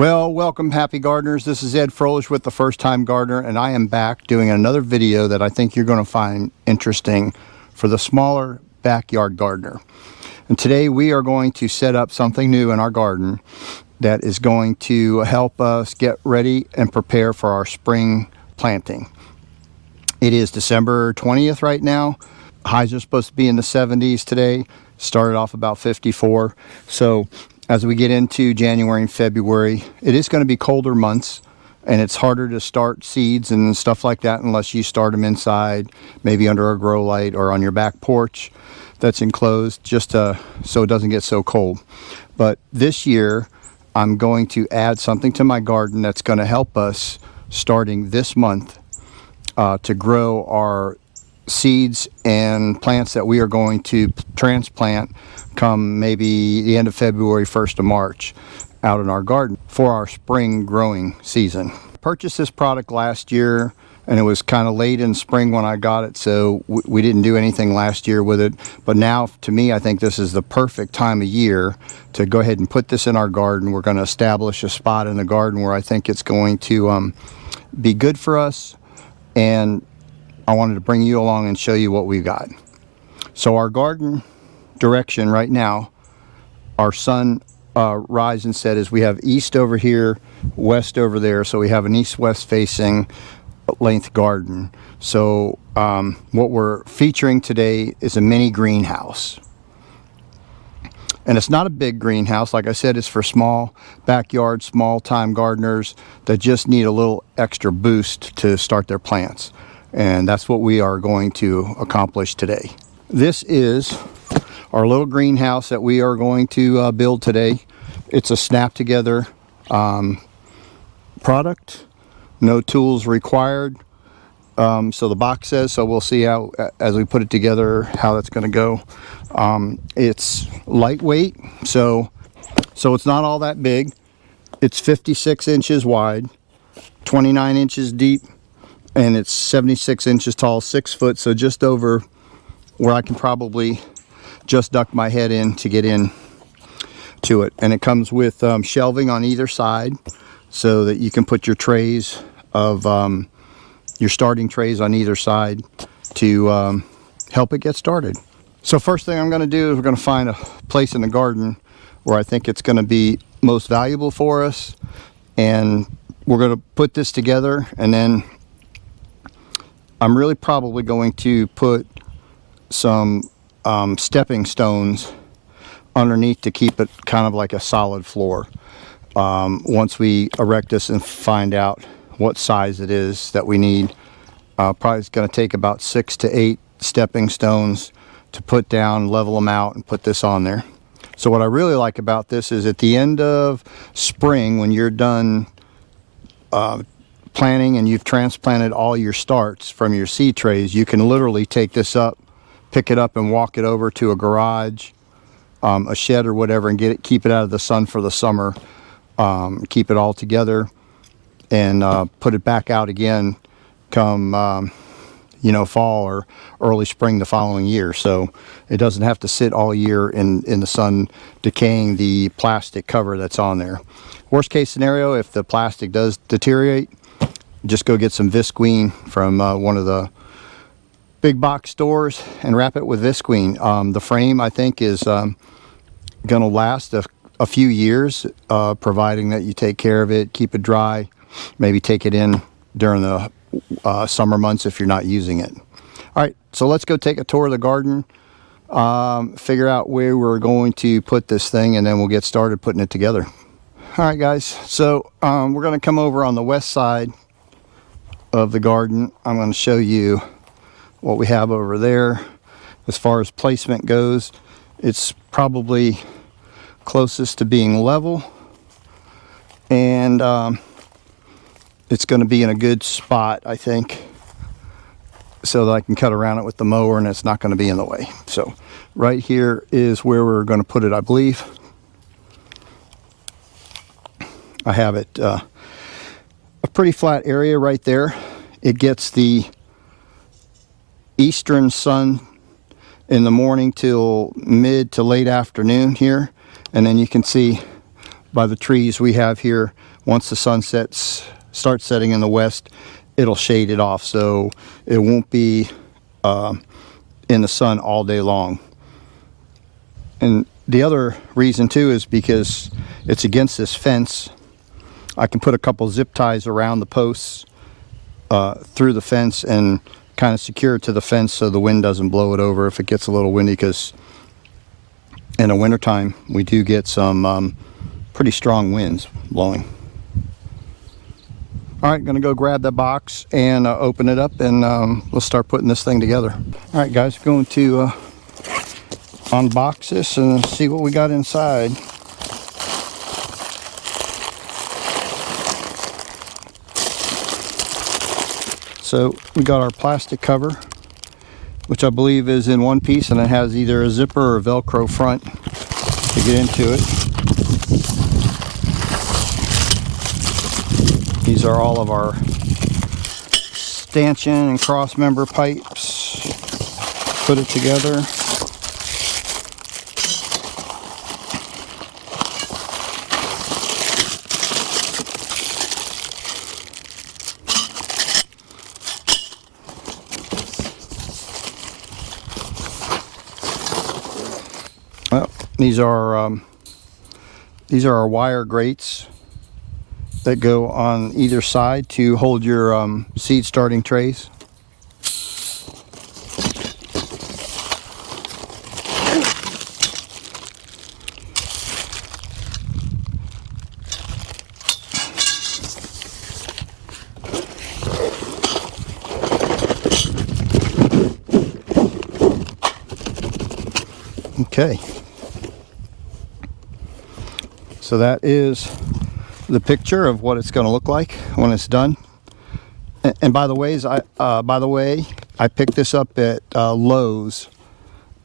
Well, welcome happy gardeners. This is Ed Froelich with the First Time Gardener, and I am back doing another video that I think you're going to find interesting for the smaller backyard gardener. And today we are going to set up something new in our garden that is going to help us get ready and prepare for our spring planting. It is December 20th right now. Highs are supposed to be in the 70s today. Started off about 54. So as we get into January and February, it is going to be colder months, and it's harder to start seeds and stuff like that unless you start them inside, maybe under a grow light or on your back porch that's enclosed, just so it doesn't get so cold. But this year, I'm going to add something to my garden that's going to help us starting this month to grow our seeds and plants that we are going to transplant come maybe the end of February, 1st of March out in our garden for our spring growing season. I purchased this product last year, and it was kind of late in spring when I got it, so we didn't do anything last year with it. But now, to me, I think this is the perfect time of year to go ahead and put this in our garden. We're going to establish a spot in the garden where I think it's going to be good for us, and I wanted to bring you along and show you what we've got. So our garden direction right now, our sun rise and set, is we have east over here, west over there, so we have an east-west facing length garden. So what we're featuring today is a mini greenhouse, and it's not a big greenhouse. Like I said, it's for small backyard, small time gardeners that just need a little extra boost to start their plants, and that's what we are going to accomplish today. This is our little greenhouse that we are going to build today. It's a snap together product, no tools required. So the box says, so we'll see how, as we put it together, how that's going to go. It's lightweight, so it's not all that big. It's 56 inches wide, 29 inches deep, and it's 76 inches tall, 6 foot, so just over where I can probably just duck my head in to get in to it. And it comes with shelving on either side so that you can put your trays of your starting trays on either side to help it get started. So first thing I'm going to do is we're going to find a place in the garden where I think it's going to be most valuable for us, and we're going to put this together, and then I'm really probably going to put some stepping stones underneath to keep it kind of like a solid floor. Once we erect this and find out what size it is that we need, probably it's going to take about 6 to 8 stepping stones to put down, level them out, and put this on there. So what I really like about this is at the end of spring, when you're done planting and you've transplanted all your starts from your seed trays, you can literally take this up, pick it up, and walk it over to a garage, a shed or whatever, and keep it out of the sun for the summer, keep it all together, and put it back out again come fall or early spring the following year. So it doesn't have to sit all year in the sun decaying the plastic cover that's on there. Worst case scenario, if the plastic does deteriorate, just go get some Visqueen from one of the big box stores and wrap it with Visqueen. The frame, I think, is going to last a few years, providing that you take care of it, keep it dry, maybe take it in during the summer months if you're not using it. All right, so let's go take a tour of the garden, figure out where we're going to put this thing, and then we'll get started putting it together. All right, guys, so we're going to come over on the west side of the garden. I'm going to show you what we have over there. As far as placement goes, it's probably closest to being level, and it's going to be in a good spot, I think, so that I can cut around it with the mower and it's not going to be in the way. So right here is where we're going to put it, I believe. I have it a pretty flat area right there. It gets the eastern sun in the morning till mid to late afternoon here, and then you can see by the trees we have here. Once the sun starts setting in the west, it'll shade it off, so it won't be in the sun all day long. And the other reason too is because it's against this fence. I can put a couple zip ties around the posts through the fence and kind of secure it to the fence so the wind doesn't blow it over if it gets a little windy, because in the wintertime we do get some pretty strong winds blowing. All right, gonna go grab that box and open it up, and we'll start putting this thing together. All right, guys, going to unbox this and see what we got inside. So we got our plastic cover, which I believe is in one piece, and it has either a zipper or Velcro front to get into it. These are all of our stanchion and cross member pipes. Put it together. Well, these are our wire grates that go on either side to hold your seed starting trays. Okay, so that is the picture of what it's going to look like when it's done. And by the way, I picked this up at Lowe's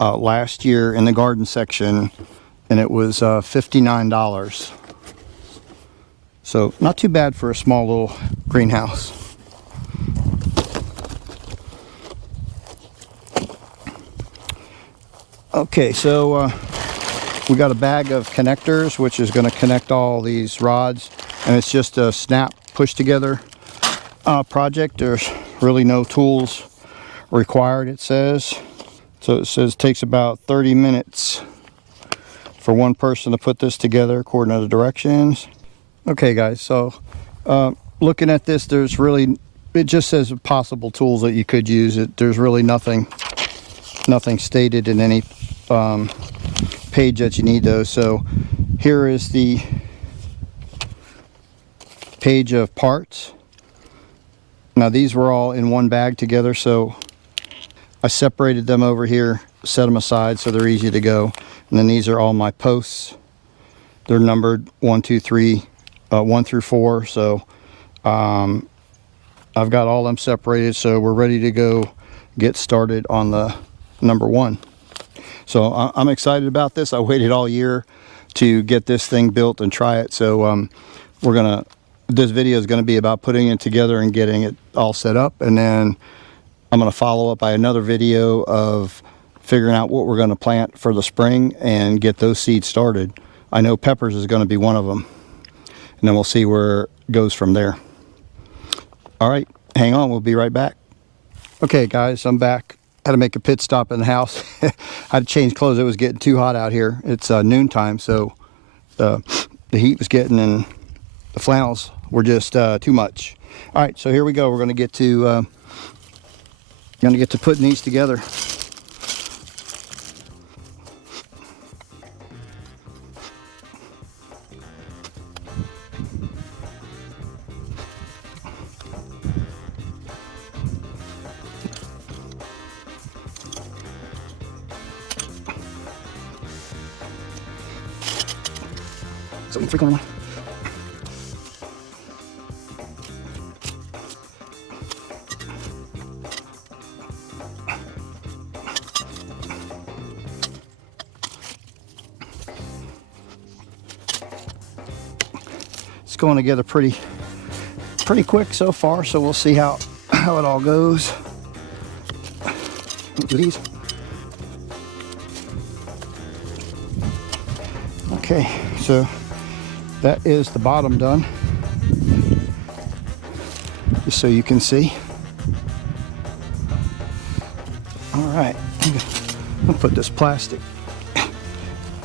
last year in the garden section, and it was $59. So not too bad for a small little greenhouse. Okay, so we got a bag of connectors, which is going to connect all these rods, and it's just a snap push together project. There's really no tools required, it says. So it says it takes about 30 minutes for one person to put this together according to the directions. Okay guys, so looking at this, it just says possible tools that you could use. There's really nothing stated in any page that you need those. So here is the page of parts. Now these were all in one bag together, so I separated them over here, set them aside so they're easy to go. And then these are all my posts. They're numbered 1, 2, 3, 1 through 4. So I've got all them separated, so we're ready to go get started on the number 1. So I'm excited about this. I waited all year to get this thing built and try it. So this video is gonna be about putting it together and getting it all set up, and then I'm gonna follow up by another video of figuring out what we're gonna plant for the spring and get those seeds started. I know peppers is gonna be one of them, and then we'll see where it goes from there. All right, hang on, we'll be right back. Okay guys, I'm back. Had to make a pit stop in the house. I had to change clothes. It was getting too hot out here. It's noontime, so the heat was getting, and the flannels were just too much. All right, so here we go. We're gonna get to putting these together. Something freak on one. It's going together pretty quick so far, so we'll see how it all goes. Do these. Okay, so that is the bottom done, just so you can see. All right, I'll put this plastic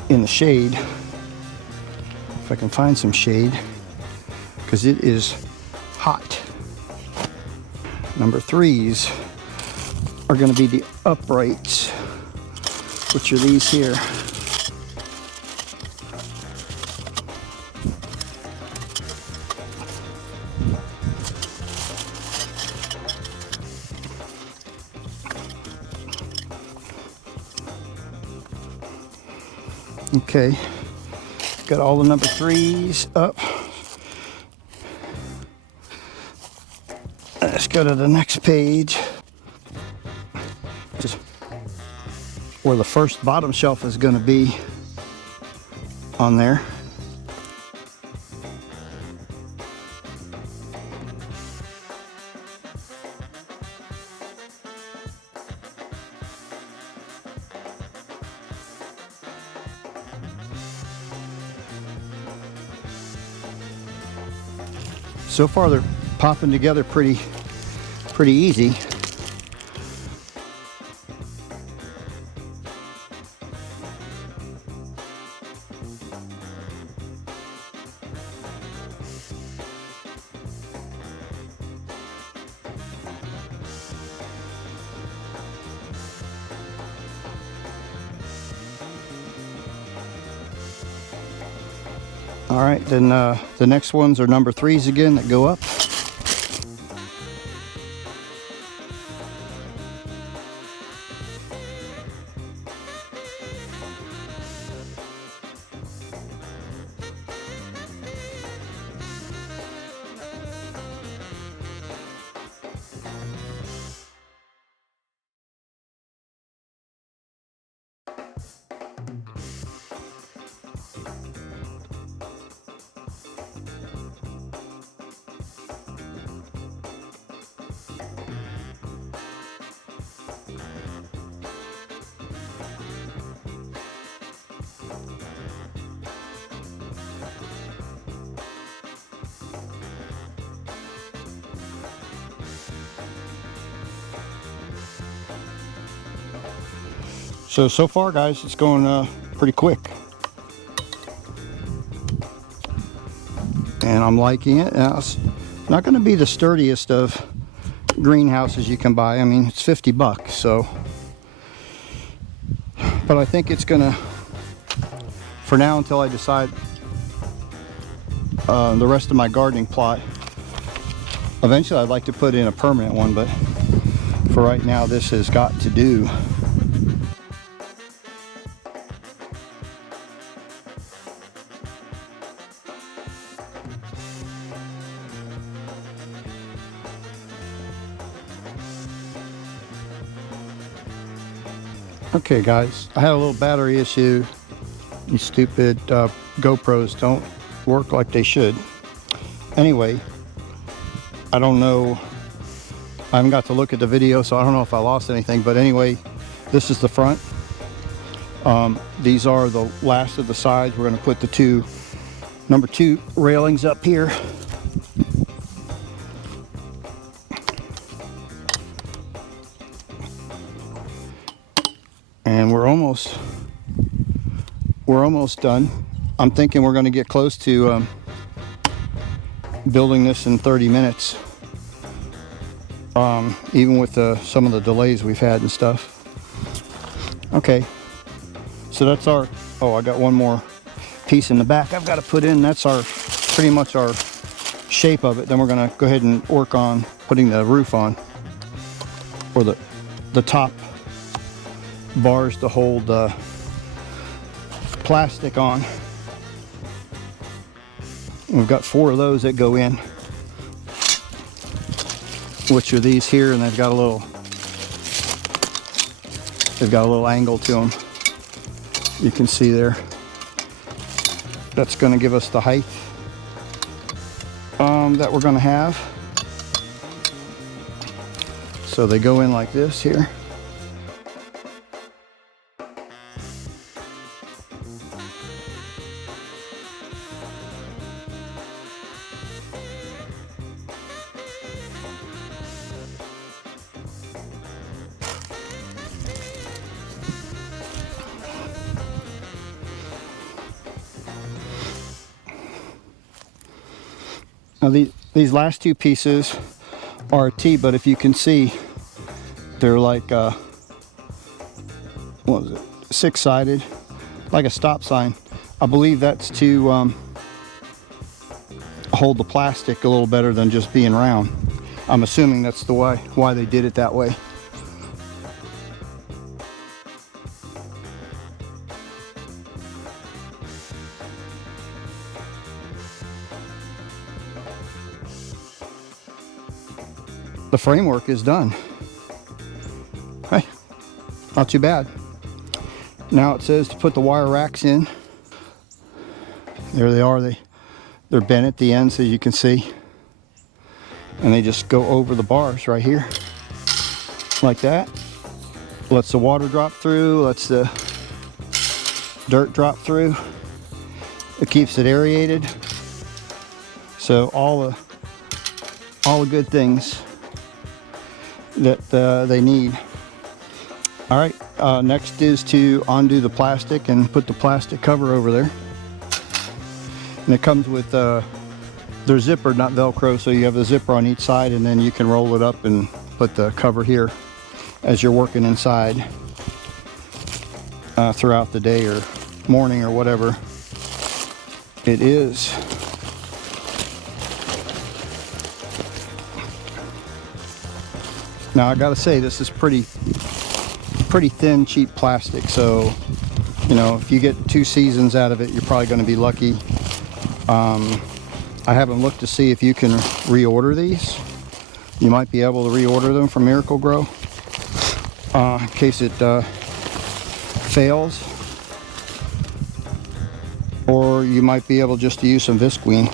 in the shade, if I can find some shade, because it is hot. Number 3s are going to be the uprights, which are these here. Okay, got all the number 3s up. Let's go to the next page. Just where the first bottom shelf is going to be on there. So far they're popping together pretty easy. All right, then the next ones are number 3s again that go up. So far, guys, it's going pretty quick. And I'm liking it. Now, it's not going to be the sturdiest of greenhouses you can buy. I mean, it's 50 bucks, so. But I think it's going to, for now, until I decide the rest of my gardening plot. Eventually, I'd like to put in a permanent one, but for right now, this has got to do. Okay guys, I had a little battery issue. These stupid GoPros don't work like they should. Anyway, I don't know, I haven't got to look at the video, so I don't know if I lost anything, but anyway, this is the front. These are the last of the sides. We're going to put the number 2 railings up here. And we're almost done. I'm thinking we're going to get close to building this in 30 minutes, even with some of the delays we've had and stuff. Okay, so that's our, oh, I got one more piece in the back I've got to put in. That's our pretty much our shape of it. Then we're going to go ahead and work on putting the roof on, or the top bars to hold the plastic on. We've got 4 of those that go in, which are these here, and they've got a little angle to them. You can see there. That's going to give us the height that we're going to have. So they go in like this here. Now these last two pieces are a T, but if you can see, they're like what is it? 6-sided, like a stop sign. I believe that's to hold the plastic a little better than just being round. I'm assuming that's the why they did it that way. The framework is done. Hey, not too bad. Now it says to put the wire racks in. There they are. They're bent at the ends, as you can see. And they just go over the bars right here. Like that. Lets the water drop through, lets the dirt drop through. It keeps it aerated. So all the good things that they need. All right, next is to undo the plastic and put the plastic cover over there. And it comes with their zipper, not Velcro, so you have the zipper on each side, and then you can roll it up and put the cover here as you're working inside throughout the day or morning or whatever it is. Now I gotta say, this is pretty thin, cheap plastic, so you know, if you get 2 seasons out of it, you're probably going to be lucky. I haven't looked to see if you can reorder these. You might be able to reorder them from Miracle-Gro in case it fails, or you might be able just to use some Visqueen.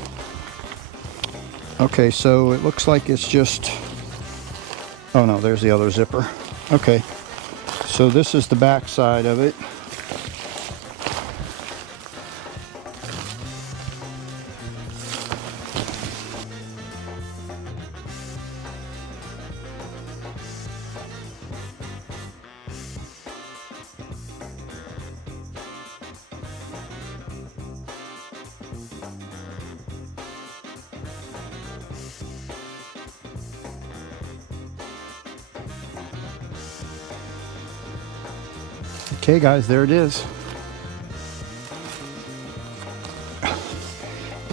Okay, so it looks like it's just, oh no, there's the other zipper. Okay, so this is the back side of it. Okay guys, there it is.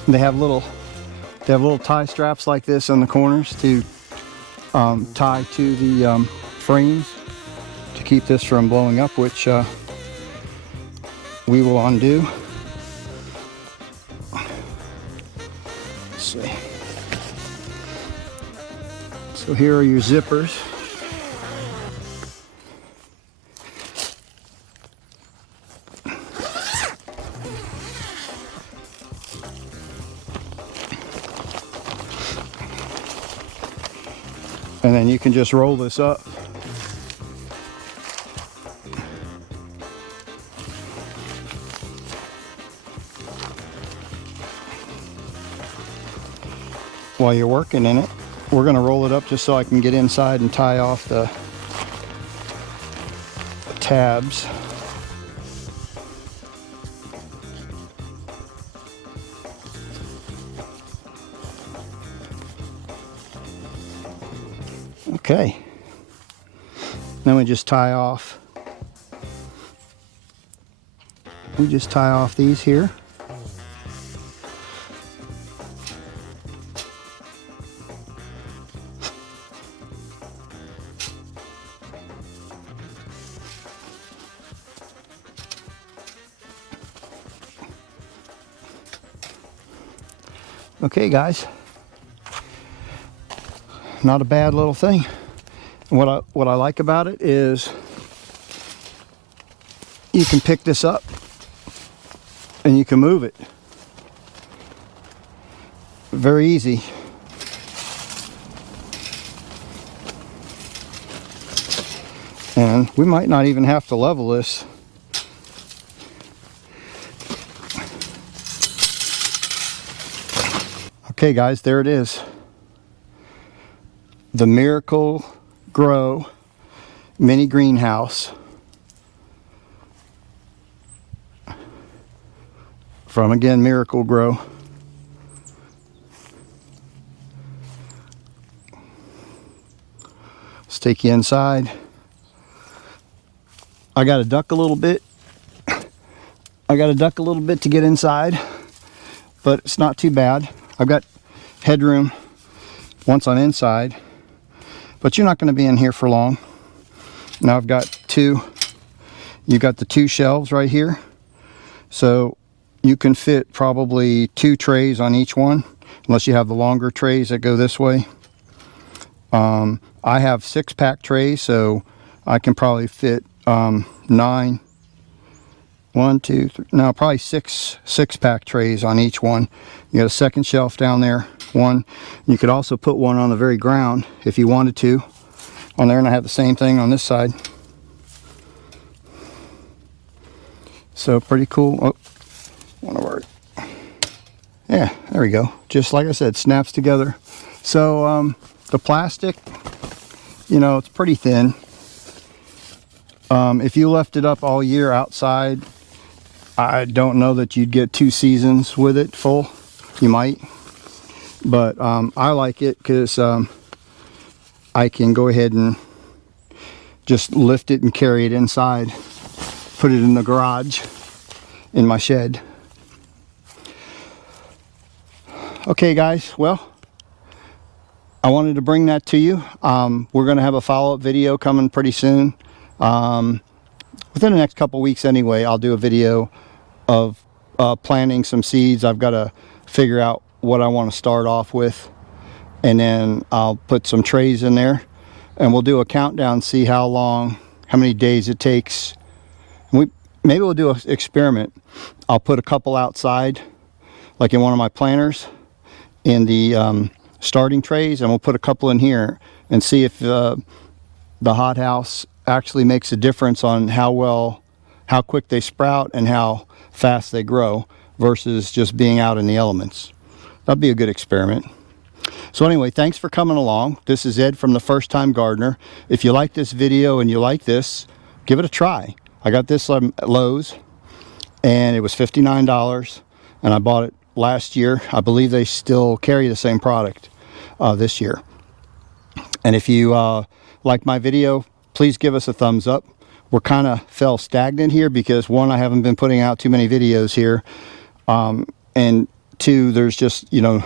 They have little tie straps like this on the corners to tie to the frames to keep this from blowing up, which we will undo. Let's see. So here are your zippers. And then you can just roll this up. While you're working in it, we're going to roll it up just so I can get inside and tie off the tabs. Okay, then we just tie off. We just tie off these here. Okay guys, not a bad little thing. What I like about it is you can pick this up and you can move it. Very easy. And we might not even have to level this. Okay guys, there it is. The Miracle-Gro mini greenhouse from, again, Miracle-Gro. take you inside. I got to duck a little bit. I got to duck a little bit to get inside, but it's not too bad. I've got headroom once I'm inside, but you're not going to be in here for long. Now I've got you've got the 2 shelves right here, so you can fit probably 2 trays on each one, unless you have the longer trays that go this way. I have 6-pack trays, so I can probably fit 9, 1, 2, 3, no, probably 6-pack trays on each one. You got a second shelf down there, one. You could also put one on the very ground if you wanted to on there, and I have the same thing on this side. So pretty cool. Oh, wanna work. Yeah, there we go. Just like I said, snaps together. So the plastic, you know, it's pretty thin. If you left it up all year outside, I don't know that you'd get 2 seasons with it full. You might, but I like it because I can go ahead and just lift it and carry it inside, put it in the garage in my shed. Okay guys, well, I wanted to bring that to you. We're going to have a follow-up video coming pretty soon. Within the next couple weeks anyway, I'll do a video of planting some seeds. I've got to figure out what I want to start off with, and then I'll put some trays in there, and we'll do a countdown, see how many days it takes. Maybe we'll do an experiment. I'll put a couple outside, like in one of my planters, in the starting trays, and we'll put a couple in here and see if the hothouse actually makes a difference on how quick they sprout and how fast they grow versus just being out in the elements. That'd be a good experiment. So anyway, thanks for coming along. This is Ed from the First Time Gardener. If you like this video and you like this, give it a try. I got this at Lowe's, and it was $59, and I bought it last year. I believe they still carry the same product this year. And if you like my video, please give us a thumbs up. We're kind of fell stagnant here because 1, I haven't been putting out too many videos here, and 2, there's just, you know,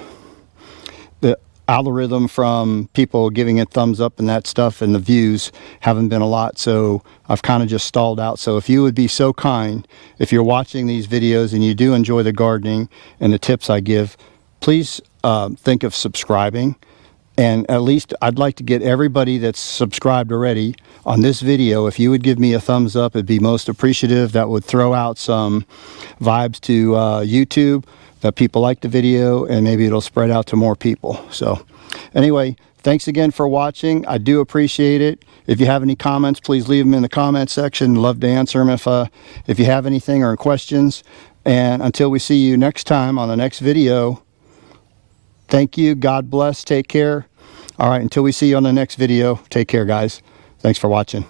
the algorithm from people giving it thumbs up and that stuff, and the views haven't been a lot, so I've kind of just stalled out. So if you would be so kind, if you're watching these videos and you do enjoy the gardening and the tips I give, please think of subscribing. And at least I'd like to get everybody that's subscribed already on this video. If you would give me a thumbs up, it'd be most appreciative. That would throw out some vibes to YouTube that people like the video, and maybe it'll spread out to more people. So anyway, thanks again for watching. I do appreciate it. If you have any comments, please leave them in the comment section. Love to answer them if you have anything or questions. And until we see you next time on the next video, thank you. God bless. Take care. All right, until we see you on the next video, take care, guys. Thanks for watching.